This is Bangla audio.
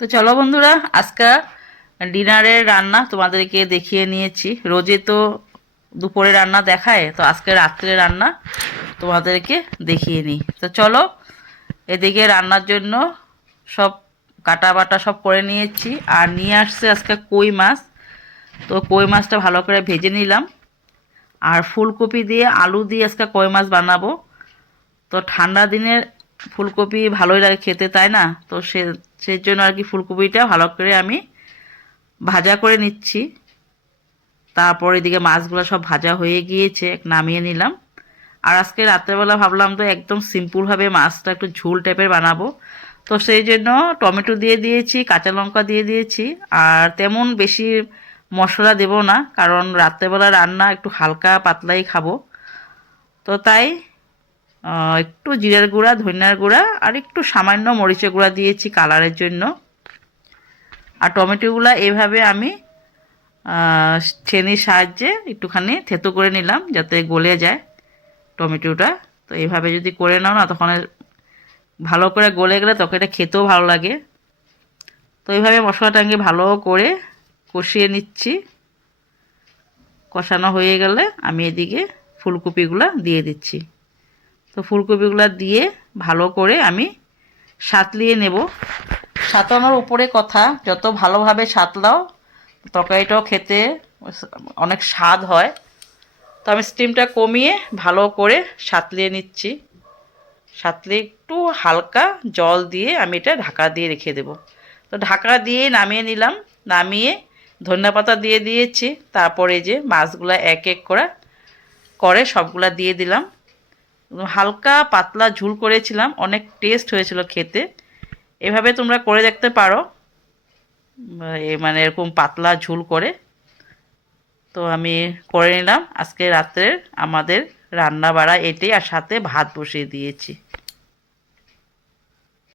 তো চলো বন্ধুরা, আজকে ডিনারের রান্না তোমাদেরকে দেখিয়ে নিয়েছি। রোজে তো দুপুরে রান্না দেখায়, তো আজকে রাত্রে রান্না তোমাদেরকে দেখিয়ে নিই। তো চলো, এদিকে রান্নার জন্য সব কাটা বাটা সব করে নিয়েছি। আর নিয়ে আসছে আজকে কই মাছ। তো কই মাছটা ভালো করে ভেজে নিলাম। আর ফুলকপি দিয়ে আলু দিয়ে আজকে কই মাছ বানাবো। তো ঠান্ডা দিনের ফুলকপি ভালোই লাগে খেতে, তাই না? তো সেই জন্য আর কি ফুলকপিটা ভালো করে আমি ভাজা করে নিচ্ছি। তারপর এদিকে মাছগুলো সব ভাজা হয়ে গিয়েছে, নামিয়ে নিলাম। আর আজকে রাত্রেবেলা ভাবলাম তো একদম সিম্পলভাবে মাছটা একটু ঝোল টাইপের বানাবো। তো সেই জন্য টমেটো দিয়ে দিয়েছি, কাঁচা লঙ্কা দিয়ে দিয়েছি। আর তেমন বেশি মশলা দেব না, কারণ রাত্রেবেলা রান্না একটু হালকা পাতলাই খাবো। তো তাই একটু জিরার গুঁড়া, ধনিয়ার গুঁড়া আর একটু সামান্য মরিচের গুঁড়া দিয়েছি কালারের জন্য। আর টমেটোগুলো এইভাবে আমি ছেনির সাহায্যে একটুখানি থেতো করে নিলাম যাতে গলে যায় টমেটোটা। তো এইভাবে যদি করে নাও না, তখন ভালো করে গলে গেলে তখন এটা খেতেও ভালো লাগে। তো এইভাবে মশলাটাকে ভালো করে কষিয়ে নিচ্ছি। কষানো হয়ে গেলে আমি এদিকে ফুলকপিগুলো দিয়ে দিচ্ছি। তো ফুলকপিগুলো দিয়ে ভালো করে আমি সাঁতলিয়ে নেব। সাঁতানোর উপরে কথা, যত ভালোভাবে সাঁতলাও তরকারিটাও খেতে অনেক স্বাদ হয়। তো আমি স্টিমটা কমিয়ে ভালো করে সাঁতলিয়ে নিচ্ছি। সাঁতলিয়ে একটু হালকা জল দিয়ে আমি এটা ঢাকা দিয়ে রেখে দেব। তো ঢাকা দিয়ে নামিয়ে নিলাম। নামিয়ে ধনিয়াপাতা দিয়ে দিয়েছি। তারপরে যে মাছগুলো এক এক করে সবগুলা দিয়ে দিলাম। হালকা পাতলা ঝুল করেছিলাম, অনেক টেস্ট হয়েছিল খেতে। এভাবে তোমরা করে দেখতে পারো, মানে এরকম পাতলা ঝুল করে। তো আমি করে নিলাম। আজকে রাত্রের আমাদের রান্না বাড়া এটাই, আর সাথে ভাত বসিয়ে দিয়েছি।